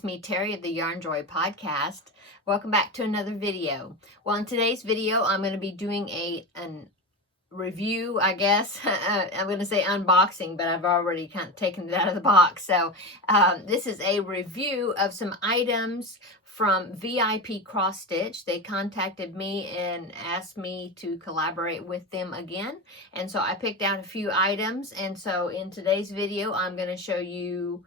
it's me, Terry of the Yarn Joy podcast. Welcome back to another video. Well, in today's video, I'm going to be doing a review, I guess. I'm going to say unboxing, but I've already kind of taken it out of the box. So this is a review of some items from VIP Cross Stitch. They contacted me and asked me to collaborate with them again. And so I picked out a few items. And so in today's video, I'm going to show you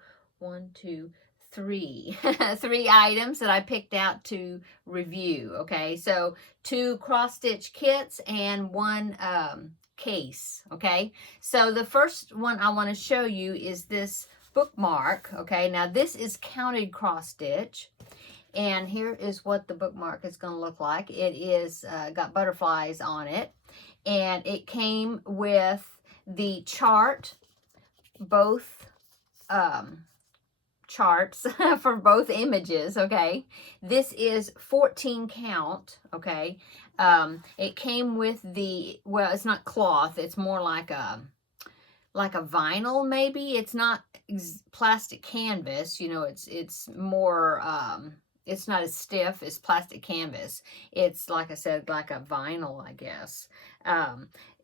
three items that I picked out to review. Okay, so 2 cross stitch kits and 1 case. Okay, so the first one I want to show you is this bookmark. Okay, now this is counted cross stitch, and here is what the bookmark is going to look like. It is got butterflies on it, and it came with the chart, both charts for both images. Okay, this is 14 count. Okay, it came with the, well, it's not cloth, it's more like a vinyl. Maybe it's not plastic canvas, you know, it's more it's not as stiff as plastic canvas. It's, like I said, like a vinyl, I guess.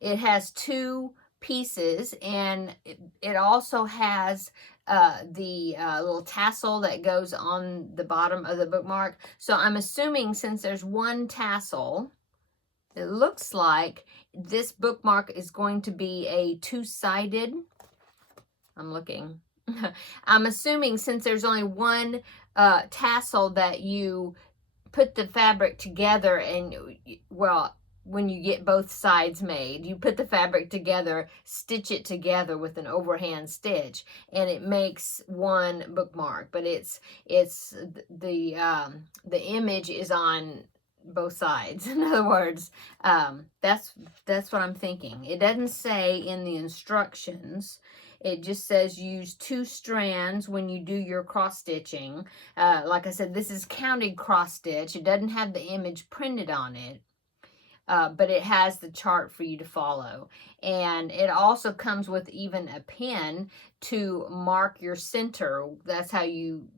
It has 2 pieces, and it also has the little tassel that goes on the bottom of the bookmark. So I'm assuming, since there's 1 tassel, it looks like this bookmark is going to be a 2-sided. I'm looking. I'm assuming, since there's only 1 tassel, that you put the fabric together, and, well, when you get both sides made, you put the fabric together, stitch it together with an overhand stitch, and it makes 1 bookmark. But it's the image is on both sides. In other words, that's what I'm thinking. It doesn't say in the instructions. It just says use 2 strands when you do your cross stitching. Like I said, this is counted cross stitch. It doesn't have the image printed on it. But it has the chart for you to follow. And it also comes with even a pen to mark your center. That's how you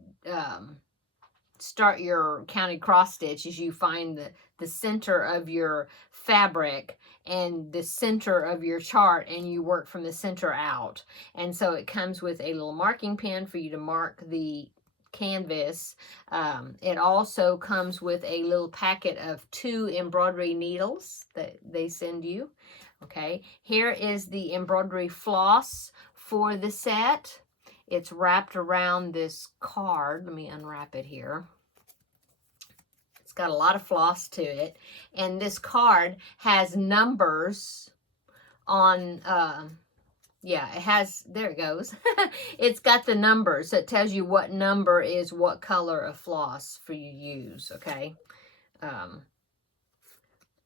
start your counted cross stitch, is you find the center of your fabric and the center of your chart, and you work from the center out. And so it comes with a little marking pen for you to mark the canvas. It also comes with a little packet of 2 embroidery needles that they send you. Okay, here is the embroidery floss for the set. It's wrapped around this card. Let me unwrap it here. It's got a lot of floss to it, and this card has numbers on yeah, it has, there it goes. It's got the numbers, so it tells you what number is what color of floss for you to use. Okay.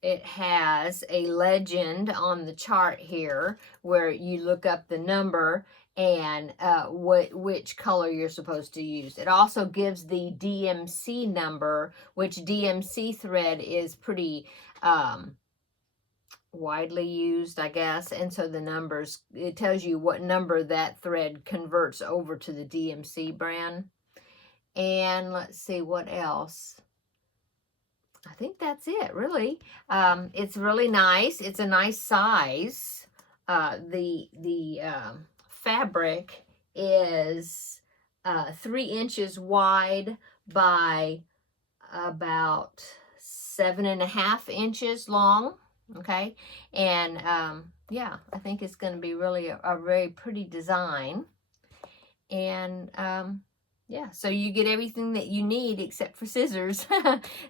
It has a legend on the chart here where you look up the number and which color you're supposed to use. It also gives the DMC number, which DMC thread is pretty widely used, I guess. And so the numbers, it tells you what number that thread converts over to the DMC brand. And let's see what else. I think that's it, really. It's really nice. It's a nice size. The fabric is 3 inches wide by about 7.5 inches long. Okay, and yeah, I think it's going to be really a very pretty design. And yeah, so you get everything that you need except for scissors.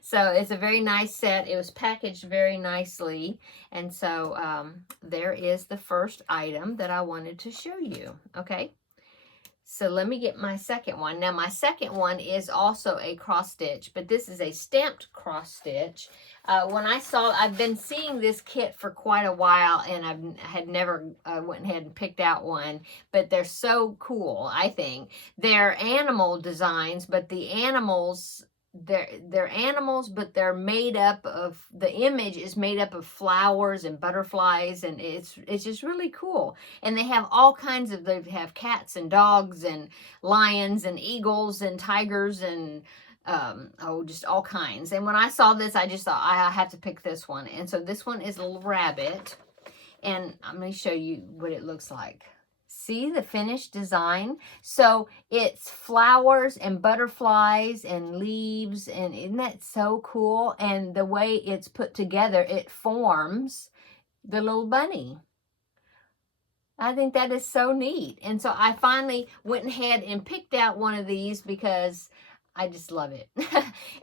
So it's a very nice set. It was packaged very nicely. And so there is the first item that I wanted to show you. Okay, so let me get my second one. Now, my second one is also a cross stitch, but this is a stamped cross stitch. When I saw, I've been seeing this kit for quite a while, and I had never went ahead and picked out one, but they're so cool, I think. They're animal designs, but the animals they're animals, but they're made up of, the image is made up of flowers and butterflies, and it's just really cool. And they have all kinds of, they have cats and dogs and lions and eagles and tigers and oh, just all kinds. And when I saw this, I just thought I have to pick this one. And so this one is a little rabbit, and I'm going to show you what it looks like. See the finished design? So it's flowers and butterflies and leaves, and isn't that so cool? And the way it's put together, it forms the little bunny. I think that is so neat. And so I finally went ahead and picked out one of these because I just love it.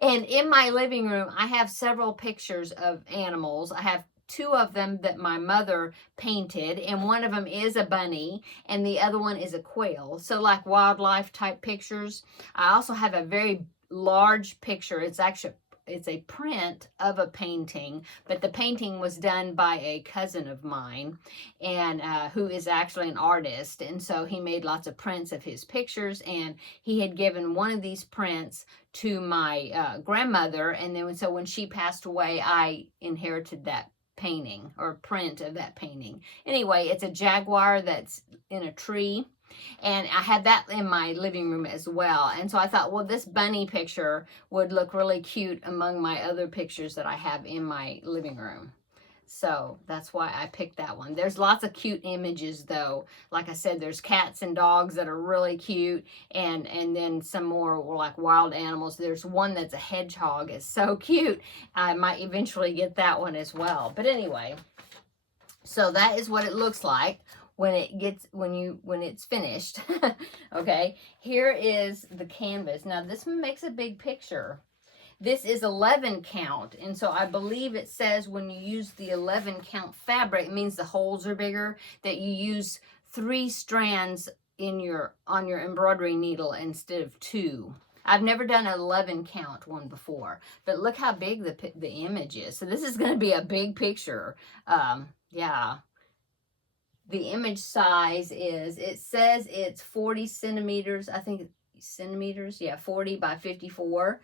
And in my living room, I have several pictures of animals. I have two of them that my mother painted, and one of them is a bunny and the other one is a quail. So like wildlife type pictures. I also have a very large picture. It's a print of a painting, but the painting was done by a cousin of mine, and who is actually an artist. And so he made lots of prints of his pictures, and he had given one of these prints to my grandmother. And then so when she passed away, I inherited that painting or print of that painting. Anyway, it's a jaguar that's in a tree, and I had that in my living room as well. And so I thought, well, this bunny picture would look really cute among my other pictures that I have in my living room. So that's why I picked that one. There's lots of cute images though. Like I said, there's cats and dogs that are really cute, and then some more like wild animals. There's one that's a hedgehog. It's so cute. I might eventually get that one as well. But anyway, so that is what it looks like when it's finished. Okay, here is the canvas. Now this one makes a big picture. This is 11 count, and so I believe it says when you use the 11 count fabric, it means the holes are bigger, that you use 3 strands on your embroidery needle instead of 2. I've never done an 11 count one before, but look how big the image is. So this is going to be a big picture. Yeah. The image size is, it says it's 40 centimeters, I think centimeters, yeah, 40 by 54.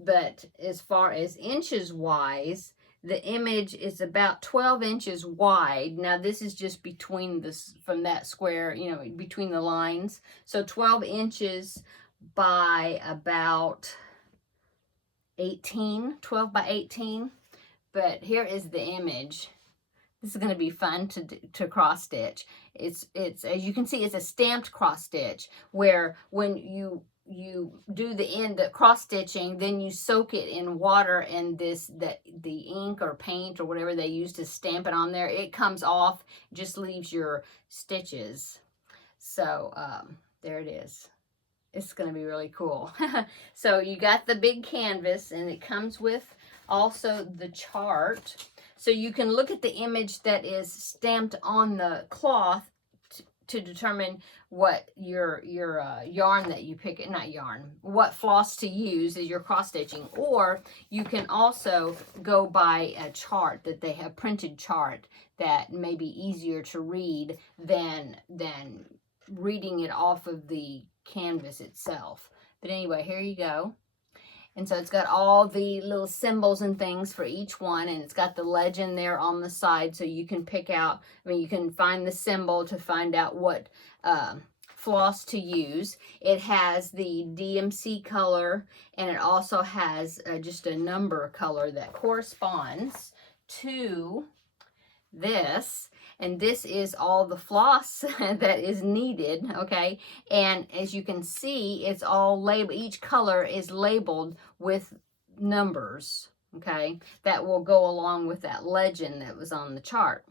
But as far as inches wise, the image is about 12 inches wide. Now this is just between this, from that square, you know, between the lines. So 12 inches by about 12 by 18. But here is the image. This is going to be fun to cross stitch. It's as you can see, it's a stamped cross stitch, where when you do the cross stitching, then you soak it in water, and the ink or paint or whatever they use to stamp it on there, it comes off, just leaves your stitches. So there it is. It's going to be really cool. So you got the big canvas, and it comes with also the chart. So you can look at the image that is stamped on the cloth to determine what your yarn that you pick, not yarn, what floss to use as your cross stitching. Or you can also go by a chart that they have, printed chart that may be easier to read than reading it off of the canvas itself. But anyway, here you go. And so it's got all the little symbols and things for each one, and it's got the legend there on the side, so you can pick out, I mean, you can find the symbol to find out what floss to use. It has the DMC color, and it also has just a number color that corresponds to this. And this is all the floss that is needed, okay? And as you can see, it's all labeled, each color is labeled with numbers, okay? That will go along with that legend that was on the chart.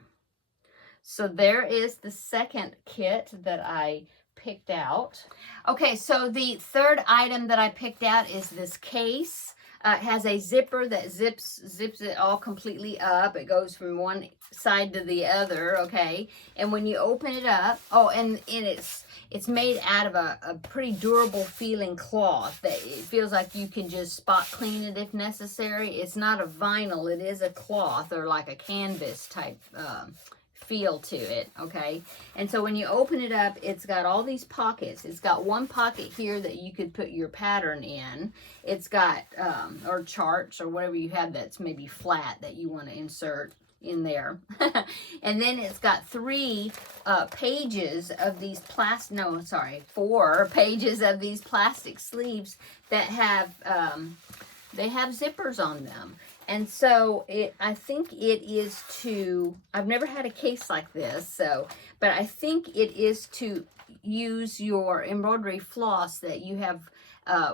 So there is the second kit that I picked out. Okay, so the third item that I picked out is this case. It has a zipper that zips it all completely up. It goes from one side to the other, okay? And when you open it up, oh, and it's made out of a pretty durable feeling cloth that it feels like you can just spot clean it if necessary. It's not a vinyl, it is a cloth or like a canvas type feel to it, okay? And so when you open it up, it's got all these pockets. It's got one pocket here that you could put your pattern in. It's got, or charts or whatever you have that's maybe flat that you want to insert in there. And then it's got 4 pages of these plastic sleeves that have, they have zippers on them. And so I think it is I've never had a case like this, but I think it is to use your embroidery floss that you have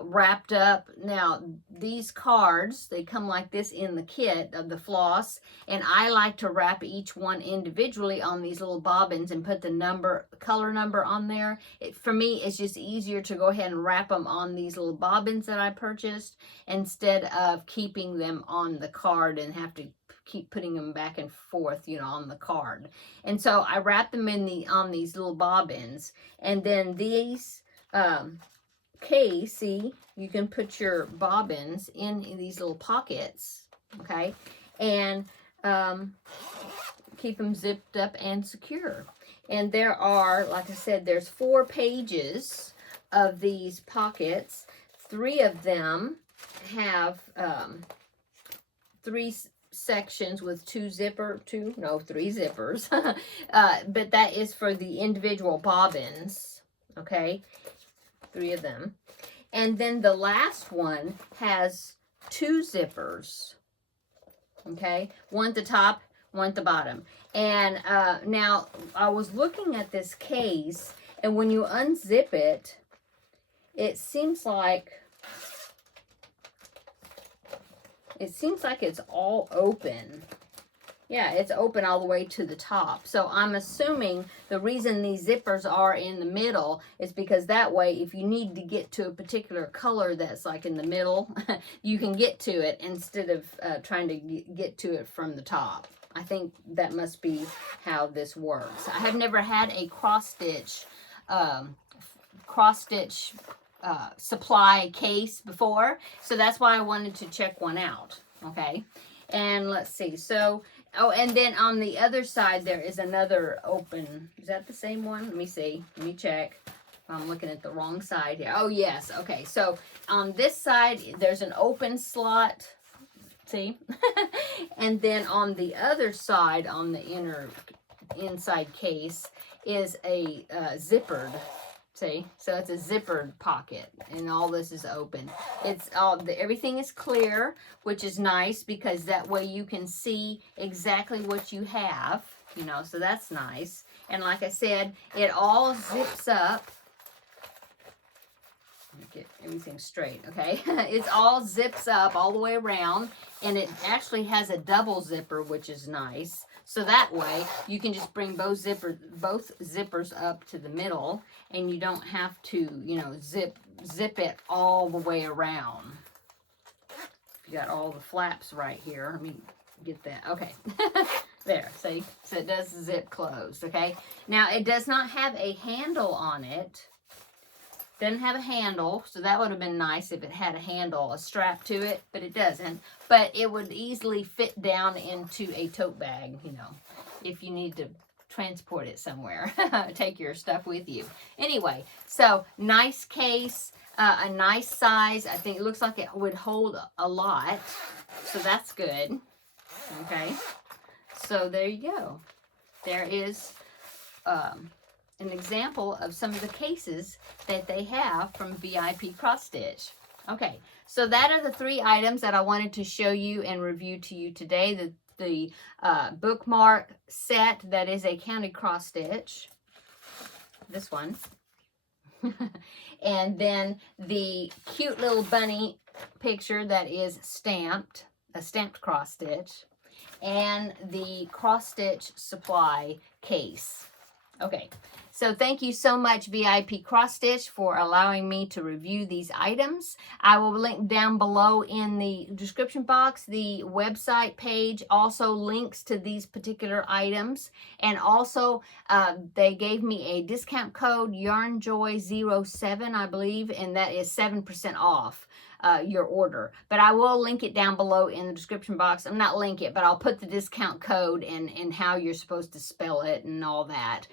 wrapped up. Now, these cards, they come like this in the kit of the floss, and I like to wrap each one individually on these little bobbins and put the color number on there. For me, it's just easier to go ahead and wrap them on these little bobbins that I purchased instead of keeping them on the card and have to keep putting them back and forth, on the card. And so I wrap them on these little bobbins, and then these see, you can put your bobbins in these little pockets, okay, and keep them zipped up and secure. And there are, like I said, there's 4 pages of these pockets. 3 of them have 3 sections with 3 zippers, but that is for the individual bobbins, okay, 3 of them. And then the last one has 2 zippers, okay, one at the top, one at the bottom. And now I was looking at this case, and when you unzip it, it seems like it's all open. Yeah, it's open all the way to the top. So I'm assuming the reason these zippers are in the middle is because that way, if you need to get to a particular color that's like in the middle, you can get to it instead of trying to get to it from the top. I think that must be how this works. I have never had a cross-stitch supply case before, so that's why I wanted to check one out, okay? And let's see, so, oh, and then on the other side, there is another open, is that the same one? Let me see, let me check. I'm looking at the wrong side here. Oh, yes, okay, so on this side, there's an open slot, see? And then on the other side, on the inside case, is a zippered, see? So it's a zippered pocket, and all this is open. It's everything is clear, which is nice because that way you can see exactly what you have, so that's nice. And like I said, it all zips up. Get everything straight, okay? It's all zips up all the way around, and it actually has a double zipper, which is nice. So that way you can just bring both zippers up to the middle, and you don't have to, zip it all the way around. You got all the flaps right here. Let me get that. Okay. There, see? So it does zip closed, okay? Now, it does not have a handle on it. Doesn't have a handle, so that would have been nice if it had a handle, a strap to it, but it doesn't. But it would easily fit down into a tote bag, if you need to transport it somewhere. Take your stuff with you. Anyway, so nice case, a nice size. I think it looks like it would hold a lot, so that's good. Okay, so there you go. There is an example of some of the cases that they have from VIP Cross Stitch. Okay, so that are the 3 items that I wanted to show you and review to you today. The bookmark set that is a counted cross stitch, this one, and then the cute little bunny picture that is stamped, a stamped cross stitch, and the cross stitch supply case. Okay, So thank you so much, VIP Cross Stitch, for allowing me to review these items. I will link down below in the description box the website page, also links to these particular items, and also they gave me a discount code, YarnJoy07, I believe, and that is 7% off your order. But I will link it down below in the description box. I'm not link it, but I'll put the discount code and how you're supposed to spell it and all that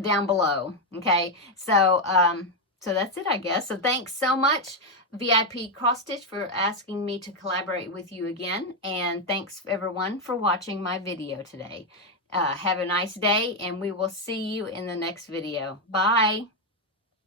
down below. Okay, so so that's it, I guess. So thanks so much, VIP Cross Stitch, for asking me to collaborate with you again, and thanks everyone for watching my video today. Have a nice day, and we will see you in the next video. Bye.